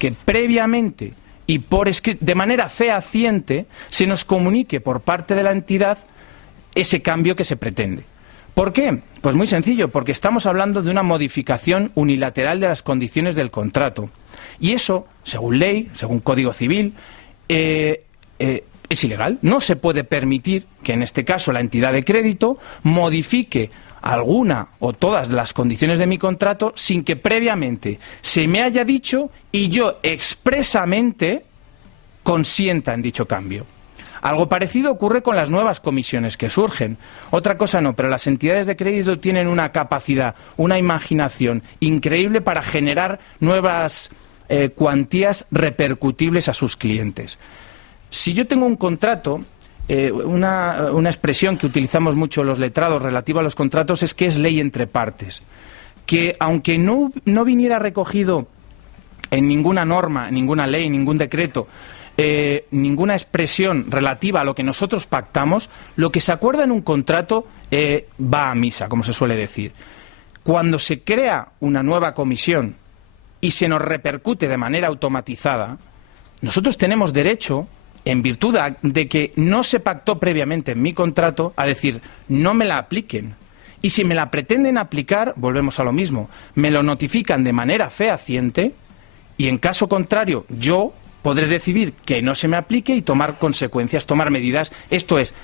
que previamente y de manera fehaciente se nos comunique por parte de la entidad ese cambio que se pretende. ¿Por qué? Pues muy sencillo, porque estamos hablando de una modificación unilateral de las condiciones del contrato. Y eso, según ley, según Código Civil, es ilegal. No se puede permitir que, en este caso, la entidad de crédito modifique alguna o todas las condiciones de mi contrato sin que previamente se me haya dicho y yo expresamente consienta en dicho cambio. Algo parecido ocurre con las nuevas comisiones que surgen. Otra cosa no, pero las entidades de crédito tienen una capacidad, una imaginación increíble para generar nuevas cuantías repercutibles a sus clientes. Si yo tengo un contrato, una expresión que utilizamos mucho los letrados relativa a los contratos es que es ley entre partes. Que aunque no viniera recogido en ninguna norma, en ninguna ley, en ningún decreto, ninguna expresión relativa a lo que nosotros pactamos, lo que se acuerda en un contrato va a misa, como se suele decir. Cuando se crea una nueva comisión y se nos repercute de manera automatizada, nosotros tenemos derecho, en virtud de que no se pactó previamente en mi contrato, a decir, no me la apliquen. Y si me la pretenden aplicar, volvemos a lo mismo, me lo notifican de manera fehaciente y en caso contrario yo podré decidir que no se me aplique y tomar consecuencias, tomar medidas. Esto es,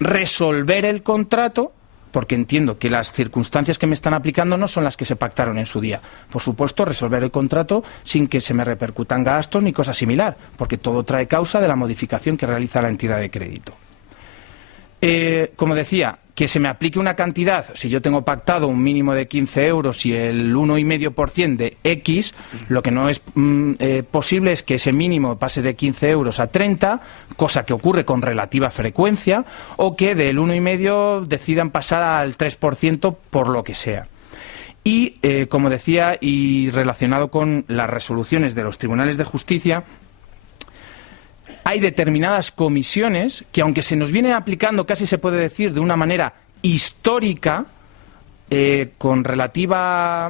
resolver el contrato, porque entiendo que las circunstancias que me están aplicando no son las que se pactaron en su día. Por supuesto, resolver el contrato sin que se me repercutan gastos ni cosa similar, porque todo trae causa de la modificación que realiza la entidad de crédito. Como decía, que se me aplique una cantidad, si yo tengo pactado un mínimo de 15 euros y el 1,5% de X, lo que no es posible es que ese mínimo pase de 15 euros a 30, cosa que ocurre con relativa frecuencia, o que del 1,5% decidan pasar al 3% por lo que sea. Y, como decía, y relacionado con las resoluciones de los tribunales de justicia, hay determinadas comisiones que, aunque se nos viene aplicando, casi se puede decir, de una manera histórica, con relativa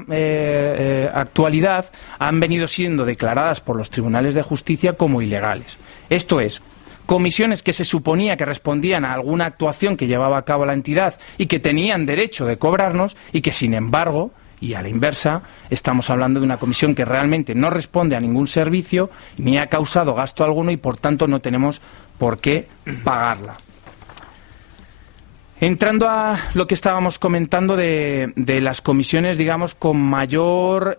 actualidad, han venido siendo declaradas por los tribunales de justicia como ilegales. Esto es, comisiones que se suponía que respondían a alguna actuación que llevaba a cabo la entidad y que tenían derecho de cobrarnos y que, sin embargo, y a la inversa, estamos hablando de una comisión que realmente no responde a ningún servicio ni ha causado gasto alguno y, por tanto, no tenemos por qué pagarla. Entrando a lo que estábamos comentando de las comisiones, digamos, con mayor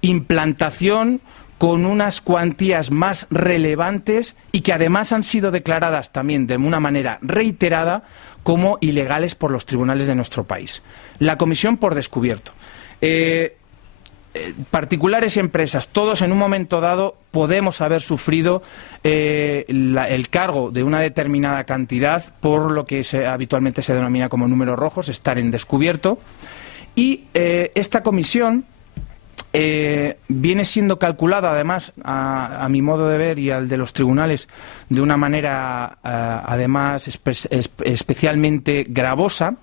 implantación, con unas cuantías más relevantes y que además han sido declaradas también de una manera reiterada como ilegales por los tribunales de nuestro país. La comisión por descubierto. Particulares y empresas, todos en un momento dado podemos haber sufrido el cargo de una determinada cantidad por lo que habitualmente se denomina como números rojos, estar en descubierto. Y esta comisión viene siendo calculada, además, a mi modo de ver y al de los tribunales, de una manera, además, especialmente gravosa,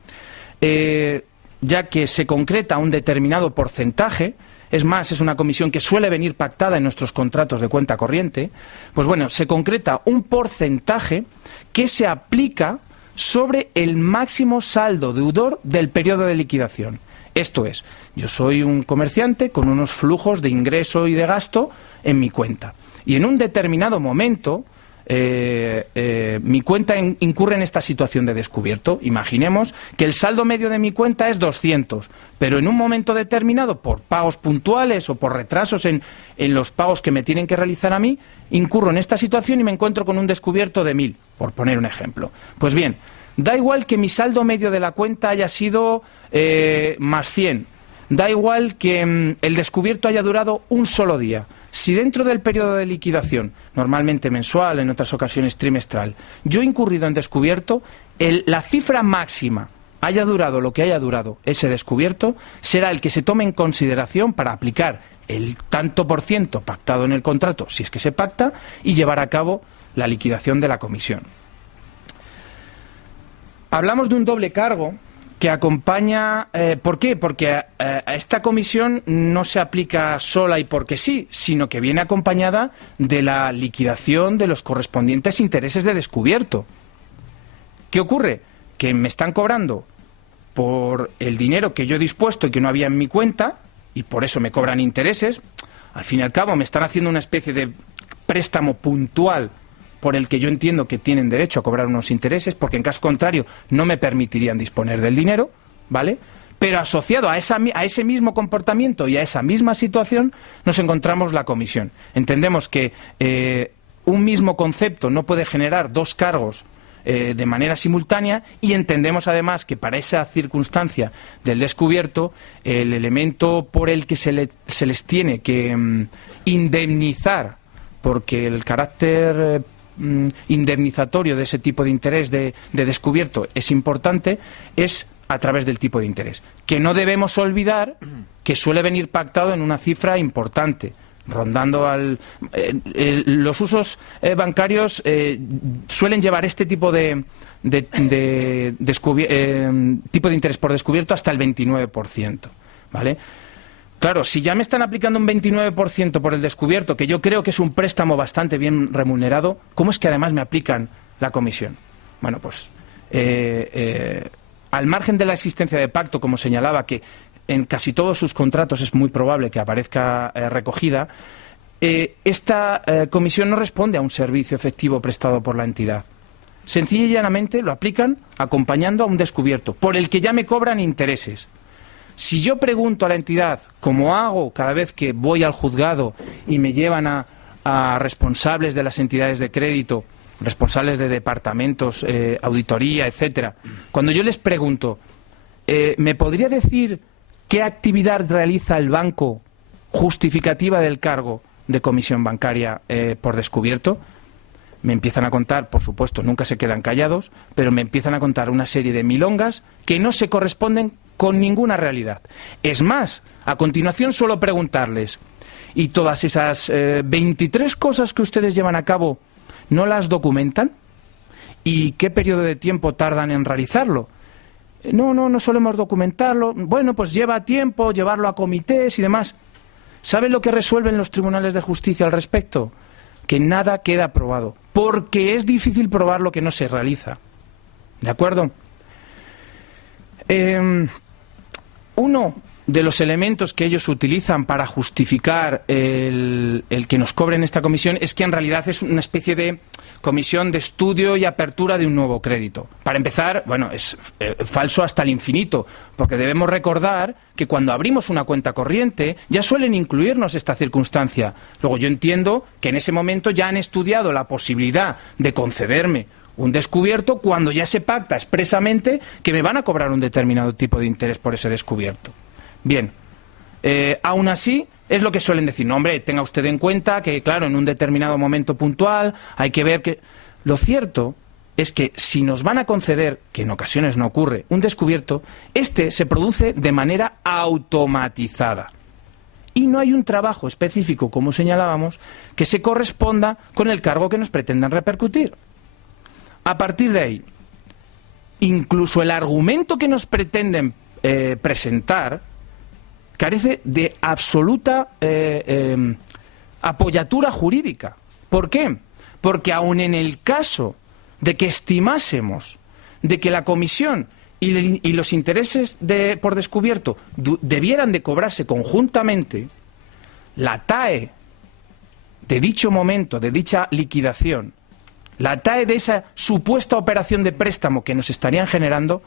ya que se concreta un determinado porcentaje. Es más, es una comisión que suele venir pactada en nuestros contratos de cuenta corriente. Pues bueno, se concreta un porcentaje que se aplica sobre el máximo saldo deudor del periodo de liquidación. Esto es, yo soy un comerciante con unos flujos de ingreso y de gasto en mi cuenta. Y en un determinado momento, mi cuenta incurre en esta situación de descubierto. Imaginemos que el saldo medio de mi cuenta es 200, pero en un momento determinado, por pagos puntuales o por retrasos en los pagos que me tienen que realizar a mí, incurro en esta situación y me encuentro con un descubierto de 1000, por poner un ejemplo. Pues bien, da igual que mi saldo medio de la cuenta haya sido más 100. Da igual que el descubierto haya durado un solo día. Si dentro del periodo de liquidación, normalmente mensual, en otras ocasiones trimestral, yo he incurrido en descubierto, la cifra máxima haya durado lo que haya durado ese descubierto, será el que se tome en consideración para aplicar el tanto por ciento pactado en el contrato, si es que se pacta, y llevar a cabo la liquidación de la comisión. Hablamos de un doble cargo que acompaña... ¿Por qué? Porque a esta comisión no se aplica sola y porque sí, sino que viene acompañada de la liquidación de los correspondientes intereses de descubierto. ¿Qué ocurre? Que me están cobrando por el dinero que yo he dispuesto y que no había en mi cuenta, y por eso me cobran intereses. Al fin y al cabo me están haciendo una especie de préstamo puntual por el que yo entiendo que tienen derecho a cobrar unos intereses, porque en caso contrario no me permitirían disponer del dinero, ¿vale? Pero asociado a ese mismo comportamiento y a esa misma situación nos encontramos la comisión. Entendemos que un mismo concepto no puede generar dos cargos de manera simultánea, y entendemos además que para esa circunstancia del descubierto el elemento por el que se les tiene que indemnizar, porque el carácter indemnizatorio de ese tipo de interés de descubierto es importante, es a través del tipo de interés, que no debemos olvidar que suele venir pactado en una cifra importante, rondando los usos bancarios suelen llevar este tipo de tipo de interés por descubierto hasta el 29%, ¿vale? Claro, si ya me están aplicando un 29% por el descubierto, que yo creo que es un préstamo bastante bien remunerado, ¿cómo es que además me aplican la comisión? Bueno, pues al margen de la existencia de pacto, como señalaba, que en casi todos sus contratos es muy probable que aparezca recogida, esta comisión no responde a un servicio efectivo prestado por la entidad. Sencilla y llanamente lo aplican acompañando a un descubierto, por el que ya me cobran intereses. Si yo pregunto a la entidad, como hago cada vez que voy al juzgado y me llevan a responsables de las entidades de crédito, responsables de departamentos, auditoría, etcétera, cuando yo les pregunto, ¿me podría decir qué actividad realiza el banco justificativa del cargo de comisión bancaria por descubierto? Me empiezan a contar, por supuesto, nunca se quedan callados, pero me empiezan a contar una serie de milongas que no se corresponden con ninguna realidad. Es más, a continuación suelo preguntarles, ¿y todas esas 23 cosas que ustedes llevan a cabo no las documentan? ¿Y qué periodo de tiempo tardan en realizarlo? No solemos documentarlo. Bueno, pues lleva tiempo llevarlo a comités y demás. ¿Saben lo que resuelven los tribunales de justicia al respecto? Que nada queda probado, porque es difícil probar lo que no se realiza. ¿De acuerdo? Uno de los elementos que ellos utilizan para justificar el que nos cobren esta comisión es que en realidad es una especie de comisión de estudio y apertura de un nuevo crédito. Para empezar, bueno, es falso hasta el infinito, porque debemos recordar que cuando abrimos una cuenta corriente ya suelen incluirnos esta circunstancia. Luego yo entiendo que en ese momento ya han estudiado la posibilidad de concederme un descubierto cuando ya se pacta expresamente que me van a cobrar un determinado tipo de interés por ese descubierto. Bien, aún así es lo que suelen decir. No, hombre, tenga usted en cuenta que, claro, en un determinado momento puntual hay que ver que... Lo cierto es que si nos van a conceder, que en ocasiones no ocurre, un descubierto, este se produce de manera automatizada. Y no hay un trabajo específico, como señalábamos, que se corresponda con el cargo que nos pretendan repercutir. A partir de ahí, incluso el argumento que nos pretenden presentar carece de absoluta apoyatura jurídica. ¿Por qué? Porque aun en el caso de que estimásemos de que la comisión y los intereses por descubierto debieran de cobrarse conjuntamente, la TAE de dicho momento, de dicha liquidación, la TAE de esa supuesta operación de préstamo que nos estarían generando,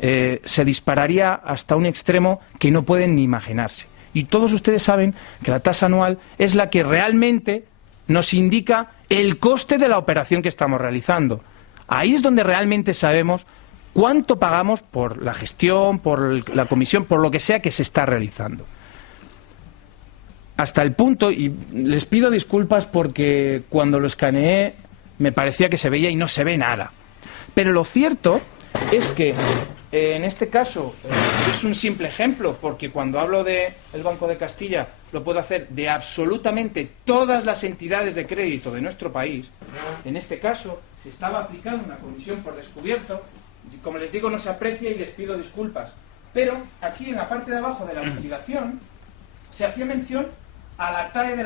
se dispararía hasta un extremo que no pueden ni imaginarse. Y todos ustedes saben que la tasa anual es la que realmente nos indica el coste de la operación que estamos realizando. Ahí es donde realmente sabemos cuánto pagamos por la gestión, por la comisión, por lo que sea que se está realizando. Hasta el punto, y les pido disculpas porque cuando lo escaneé me parecía que se veía y no se ve nada. Pero lo cierto es que en este caso es un simple ejemplo, porque cuando hablo del Banco de Castilla lo puedo hacer de absolutamente todas las entidades de crédito de nuestro país. En este caso se estaba aplicando una comisión por descubierto como les digo, no se aprecia y les pido disculpas. Pero aquí en la parte de abajo de la liquidación se hacía mención a la TAE de la